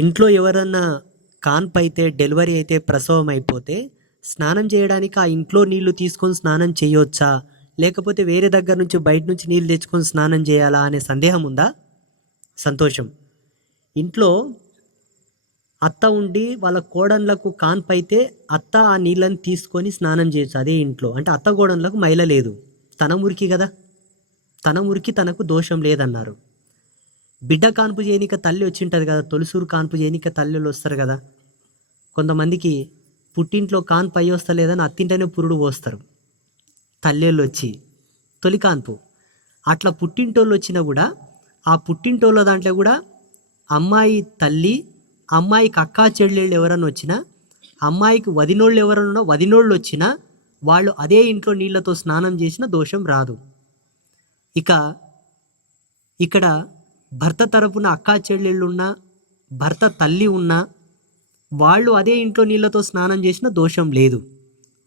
ఇంట్లో ఎవరన్నా కాన్పు అయితే, డెలివరీ అయితే, ప్రసవం అయిపోతే స్నానం చేయడానికి ఆ ఇంట్లో నీళ్లు తీసుకొని స్నానం చేయొచ్చా, లేకపోతే వేరే దగ్గర నుంచి బయట నుంచి నీళ్ళు తెచ్చుకొని స్నానం చేయాలా అనే సందేహం ఉందా? సంతోషం. ఇంట్లో అత్త ఉండి వాళ్ళ కోడన్లకు కాన్పు అయితే అత్త ఆ నీళ్ళని తీసుకొని స్నానం చేయొచ్చు అదే ఇంట్లో. అంటే అత్త కోడన్లకు మైల లేదు, తన మురికి కదా, తన మురికి తనకు దోషం లేదన్నారు. బిడ్డ కాన్పు చేయనిక తల్లి వచ్చింటుంది కదా, తొలిసూరు కాన్పు చేయనిక తల్లిలు వస్తారు కదా. కొంతమందికి పుట్టింట్లో కాన్పు అయ్యి వస్తలేదని అత్తింటనే పురుడు పోస్తారు తల్లిళ్ళు వచ్చి, తొలి కాన్పు. అట్లా పుట్టింటోళ్ళు వచ్చినా కూడా ఆ పుట్టింటోళ్ళ దాంట్లో కూడా అమ్మాయి తల్లి, అమ్మాయికి అక్కా చెల్లెళ్ళు ఎవరన్నా వచ్చినా, అమ్మాయికి వదినోళ్ళు ఎవరన్నా వదినోళ్ళు వచ్చినా వాళ్ళు అదే ఇంట్లో నీళ్ళతో స్నానం చేసిన దోషం రాదు. ఇక ఇక్కడ భర్త తరపున అక్కా చెల్లెళ్ళున్నా, భర్త తల్లి ఉన్నా వాళ్ళు అదే ఇంట్లో నీళ్ళతో స్నానం చేసిన దోషం లేదు.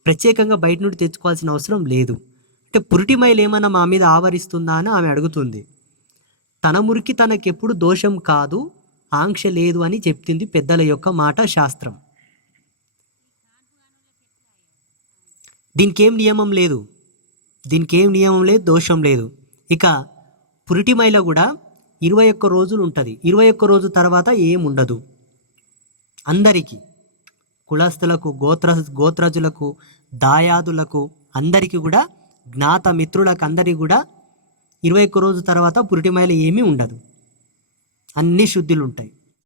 ప్రత్యేకంగా బయట నుండి తెచ్చుకోవాల్సిన అవసరం లేదు. అంటే పురిటి మైలు ఏమైనా మా మీద ఆవరిస్తుందా అని ఆమె అడుగుతుంది. తన మురికి తనకెప్పుడు దోషం కాదు, ఆంక్ష లేదు అని చెప్తుంది పెద్దల యొక్క మాట, శాస్త్రం. దీనికేం నియమం లేదు, దోషం లేదు. ఇక పురిటి మైల కూడా 21 రోజులు ఉంటుంది. 21 రోజు తర్వాత ఏముండదు. అందరికీ, కులస్తులకు, గోత్రజులకు, దాయాదులకు, అందరికీ కూడా, జ్ఞాత మిత్రులకు అందరికీ కూడా 21 రోజు తర్వాత పురిటిమైల ఏమీ ఉండదు, అన్ని శుద్ధులు ఉంటాయి.